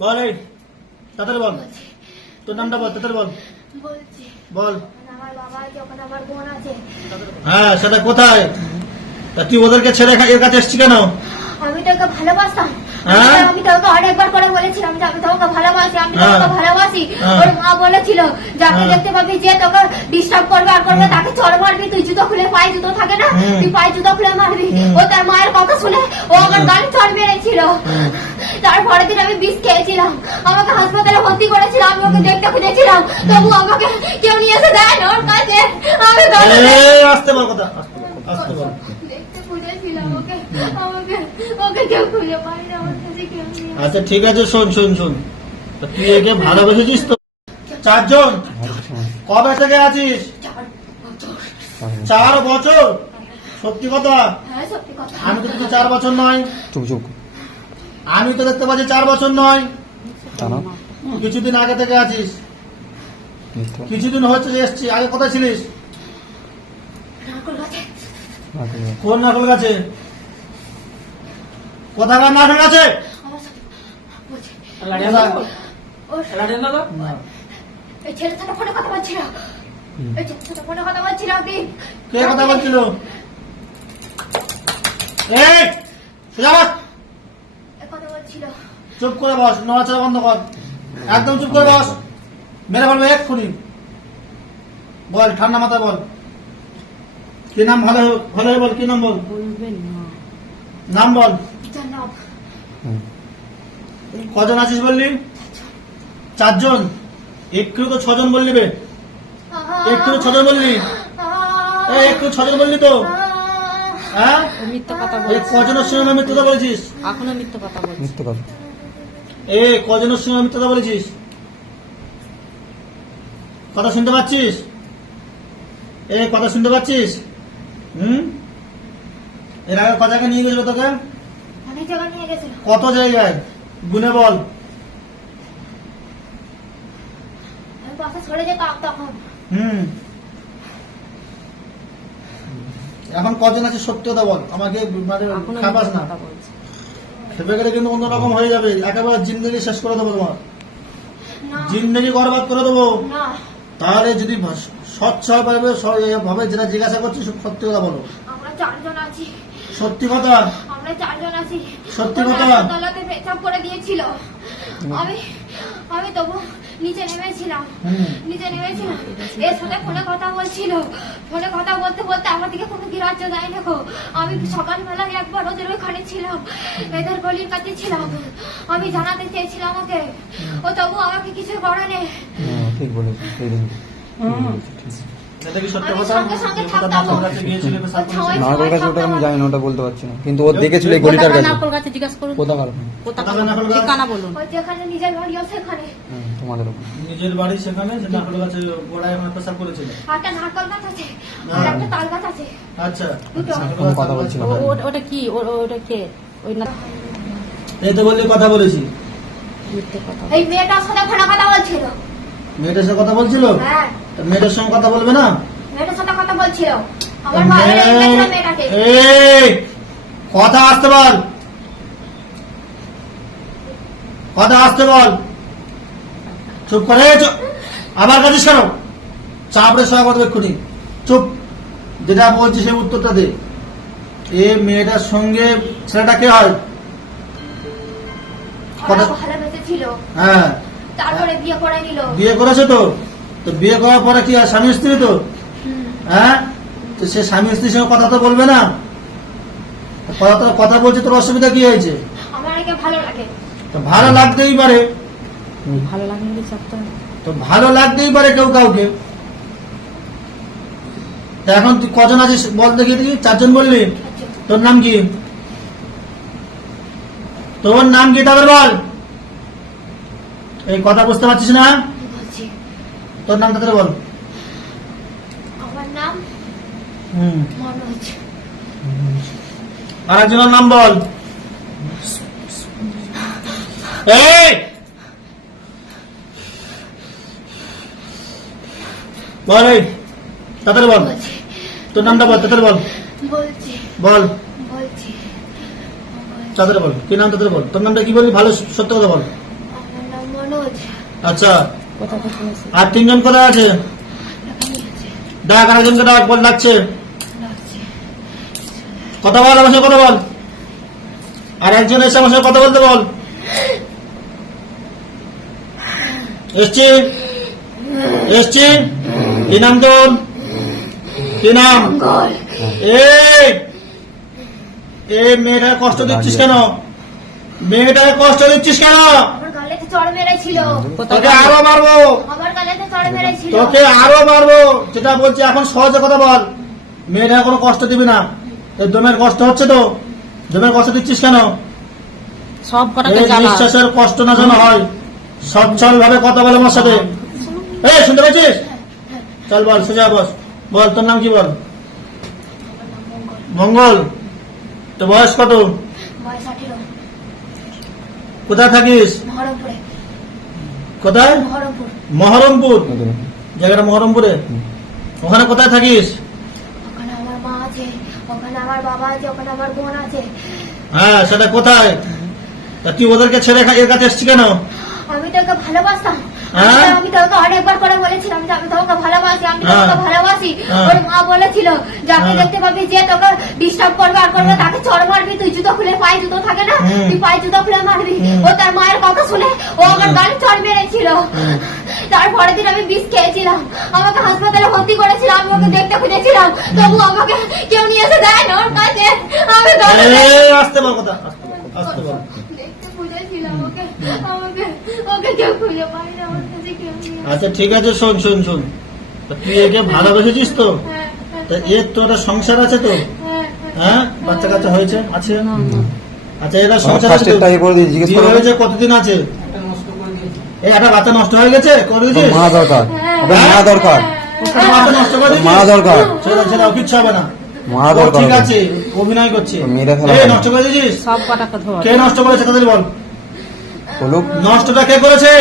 বল এই তাড়াতাড়ি বল, তোর নামটা বল, তাড়াতাড়ি বল। বলছি বল। আমার বাবা আছে, ওখানে আমার বোন আছে। হ্যাঁ সেটা কোথায়? তা তুই ওদেরকে ছেড়ে এর কাছে এসছি কেন? আমি তো ওকে ভালোবাসতাম। হ্যাঁ? আমি তো ওকে অনেকবার করে বলেছিলাম যে আমি তো ওকে ভালোবাসি, আমি তো হ্যাঁ। ওকে ভালোবাসি। হ্যাঁ। ওর মা বলেছিল যাকে হ্যাঁ। দেখতে পাবি যে তোকে ডিস্টার্ব করবে আর করবে তাকে চড় মারবি, তুই জুতো খুলে পায়ে জুতো থাকে না, হুম। তুই পায়ে জুতো খুলে মারবি। হুম। ও তার মায়ের কথা শুনে ও আমার গাড়ি চড় মেরেছিল। তারপরের দিন আমি বিষ খেয়েছিলাম, আমাকে হাসপাতালে ভর্তি করেছিল, আমি ওকে দেখতে খুঁজেছিলাম, তবু আমাকে কেউ নিয়ে এসে দেয় না ওর কাছে। আমি এই, আসতে বল কথা, আসতে বল, আসতে বল। দেখতে খুঁজেছিলাম ওকে, ওকে কেউ খুঁজে পাই না, আমার কাছে কেউ নেই। আচ্ছা ঠিক আছে, শোন শোন শোন, তা তুই একে ভালোবেসেছিস তো? 4 জন? কবে থেকে আছিস? 4 বছর? সত্যি কথা? হ্যাঁ সত্যি কথা। আমি তো দেখছি 4 বছর নয়, চুপ চুপ আমি তো দেখতে পাচ্ছি 4 বছর নয়, তা না কিছুদিন আগে থেকে আছিস। মিথ্যা কিছুদিন হচ্ছে যে এসছি, আগে কোথায় ছিলিস? নারকোল গাছে। কোন নারকেল গাছে? কোথাকার নারকেল গাছে? আমার সাথে বলছে, কোথায়? ওর এই ছেলের সাথে ফোনে কথা বলছিল, এই ছেলের সাথে ফোনে কথা বলছিল একদিন। কে কথা বলছিল? এই সোজা বস, এই কথা বলছিল। চুপ করে বস, নড়াচড়া বন্ধ কর, একদম চুপ করে বস, মেরে বলবো এক্ষুনি। বল, ঠান্ডা মাথায় বল, কি নাম? ভালো ভালো বল, কি নাম বল, বলবেন না। নাম বল। যার নাম কজন আছিস বললি? 4 জন? একটু তো 6 জন বললি বে, একটু 6 জন বললি, এই একটু 6 জন বললি তো, হ্যাঁ? ও মিথ্যা কথা এই বলছে, কজনের সঙ্গে মিথ্যা বলেছিস? এখনো মিথ্যা কথা বলছে। মিথ্যা কথা এই কজনের সঙ্গে মিথ্যা বলেছিস? কথা শুনতে পাচ্ছিস? এই কথা শুনতে পাচ্ছিস? এর আগে কত জায়গায় নিয়ে গেছিল তোকে? অনেক জায়গায় নিয়ে গেছিল। কত জায়গায় গুনে বল। আমি বাসা সরে যেতাম তখন। এখন কজন আছে সত্যি কথা বল আমাকে, মানে এখনো খাবাস মিথ্যা না, কথা বলছে। খেপে গেলে কিন্তু অন্যরকম হয়ে যাবে, একেবারে জিন্দগি শেষ করে দেবো তোমার, না জিন্দগি বরবাদ করে দেবো। না, তাহলে যদি স্বচ্ছ ভাবে ভাবে যেটা জিজ্ঞাসা করছিস সত্যি কথা বলো, আমরা 4 জন আছি, সত্যি কথা, আমরা 4 জন আছি। সত্যি ওর কথা। তলাতে পেছাব করে দিয়েছিল, আমি আমি তবু নিচে নেমেছিলাম, নিচে নেমেছিলাম। এর সাথে ফোনে কথা বলছিল, ফোনে কথা বলতে বলতে আমার দিকে কোনো গ্রাহ্য দেয় না গো। আমি সকালবেলা একবার ওদের ওইখানে ছিলাম, এদের গলির কাছে ছিলাম, আমি জানাতে চেয়েছিলাম ওকে, ও তবু আমাকে কিছু করে নেই। ঠিক বলেছি সেই দিন এটা কি সত্য আমি কথা? সঙ্গে সঙ্গে যে কথা থাকতাম। নারকেল গাছে গিয়েছিলে, ওর ছাওয়ায় নারকল গাছ ওটা আমি জানি না, ওটা বলতে পারছি না, কিন্তু ও দেখেছিল এই গলিটার কোথাকার কাছে। নারকল গাছে জিজ্ঞাসা করুন। কোথাকার? কোথাকার নারকল গাছ? ঠিকানা বলুন। ওই যেখানে নিজের বাড়ি আছে সেখানে তোমাদের ওখানে। নিজের বাড়ি সেখানে, যে নারকেল গাছে গোড়ায় ওখানে পেশাব করেছিল। একটা নারকল গাছ আছে আর একটা তাল গাছ আছে। আচ্ছা, দুটো। কোনো কথা বলছিলাম না। ওটা কি? ওটা কে? ওই না এই তো বললি কথা বলেছি। মিথ্যে কথা। এই মেয়েটার সাথে ফোনে কথা বলছিল। মেয়েটার সাথে কথা বলছিল? হ্যাঁ, তা মেয়েটার সঙ্গে কথা বলবে না? মেয়েটার সাথে কথা বলছিল। আমার ভাই রেখেছিল মেয়েটাকে। এই কথা আসতে বল, কথা আসতে বল, চুপ করে আবার কাছিস কেন? চাপড়ে সবাই কথা এক্ষুনি চুপ, যেটা বলছি সেই উত্তরটা দে। এ মেয়েটার সঙ্গে ছেলেটা কে হয়? ওরা ভালোবেসেছিল, হ্যাঁ, তারপরে বিয়ে করে নিল। বিয়ে করেছে তো? তো বিয়ে করার পরে কি আর স্বামী স্ত্রী তো? হ্যাঁ, তো সে স্বামী স্ত্রীর সঙ্গে কথা তো বলবে না? কথা বলছে, তোর অসুবিধা কি হয়েছে? আমার একে ভালো লাগে। তো ভালো লাগতেই পারে, ভালো লাগে বলে চাপতে হবে। তো ভালো লাগতেই পারে কেউ কাউকে। তা এখন তুই কজন আছিস বল দেখি, 4 জন বললি? তোর নাম কি? তোর নাম কি তাদের বল। এই কথা বুঝতে পারছিস না? বলছি তোর নাম তাদের বল। আমার নাম মনোজ। আর একজনের নাম বল। এই বল, এই তাদের বল, বলছি তোর নামটা বল, তাদের বল, বলছি বল বলছি তাদের বল, কি নাম তাদের বল, তোর নামটা কি বলবি, ভালো সত্য কথা বল। আমার আচ্ছা, কোথা থেকে শুনেছি আর তিনজন কোথায় আছে? ডাক, আর একজনকে ডাক, বল ডাকছে। কথা বল, আমার সঙ্গে কথা বল। আর একজন এসে আমার সঙ্গে কথা বলতে বল। এসছি, এসছি। কি নাম তোর? কি নাম? এই মেয়েটাকে কষ্ট দিচ্ছিস কেন? মেয়েটাকে কষ্ট দিচ্ছিস কেন? আমার গালেতে চড় মেরেছিল, তোকে আরো মারবো, আমার গালেতে চড় মেরেছিল। তোকে আরো মারবো। যেটা বলছি এখন সহজে কথা বল। মেয়েটা কোনো কষ্ট দিবি না। এই দমের কষ্ট হচ্ছে তো, দমের কষ্ট দিচ্ছিস কেন? সব কটাকে এই জ্বালা নিঃশ্বাসের কষ্ট না যেন হয়। সচ্ছল ভাবে কথা বল আমার সাথে। এই শুনতে পাচ্ছিস? চল বল, সোজা বস। বল তোর নাম কি? বল। মঙ্গল। তো বয়স কত? বয়স 18, কোথায় থাকিস? মহরমপুরে। কোথায়? মহরমপুর। মহরমপুর। জায়গাটা মহরমপুরে। ওখানে কোথায় থাকিস? ওখানে আমার মা আছে, ওখানে আমার বাবা আছে, ওখানে আমার বোন আছে। হ্যাঁ, সেটা কোথায়? তা তুই ওদেরকে ছেড়ে এর কাছে এসছি কেন? আমি তোকে ভালোবাসতাম। হ্যাঁ? আমি তোকে অনেকবার করে বলেছিলাম যে আমি তোকে ভালোবাসি, আমি হ্যাঁ। তোকে ভালোবাসি। হ্যাঁ। ওর মা বলেছিল যাকে হ্যাঁ। দেখতে পাবি যে তোকে ডিস্টার্ব করবে আর করবে তাকে চড় মারবি, তুই জুতো খুলে, পায়ে জুতো থাকে না, হুম। তুই পায়ে জুতো খুলে মারবি। হুম। ও তার মায়ের কথা শুনে ও আমার গালে চড় মেরেছিল। তারপরের দিন আমি বিষ খেয়েছিলাম, আমাকে হাসপাতালে ভর্তি করেছিল, আমি ওকে দেখতে খুঁজেছিলাম, তবু আমাকে কেউ নিয়ে এসে দেয় না ওর কাছে। আমি গালে এই, আসতে বল কথা, আসতে বল, আসতে বল। দেখতে খুঁজেছিলাম ওকে, ওকে কেউ খুঁজে পাই না, আমার কাছে কেউ নেই। আচ্ছা ঠিক আছে, শোন শোন শোন। তা তুই একে ভালোবেসেছিস তো? হ্যাঁ, তা এর তো একটা সংসার আছে তো? হ্যাঁ, হ্যাঁ, বাচ্চা কাচ্চা হয়েছে? আছে। না, না। আচ্ছা, এটা সংসার ফার্স্ট আছে তো? এডটা ইয়ে করে দিয়ে জিজ্ঞেস বিয়ে করো। হয়েছে কতদিন আছে? এই একটা বাচ্চা নষ্ট হয়ে গেছে, করে তোর দিয়েছিস? মা দরকার, ওকে মা দরকার, একটা বাচ্চা নষ্ট করে তোর দিয়েছিস? মা দরকার, ছেড়ে ছেড়ে কিচ্ছু হবে না। মা ও দরকার। ঠিক আছে, অভিনয় করছে। তো মেরে ফেলা এই হবে। নষ্ট করে দিয়েছিস? সব কটাকে ধর কে নষ্ট করেছে তাদের বল। বলুক। নষ্টটা কে করেছে?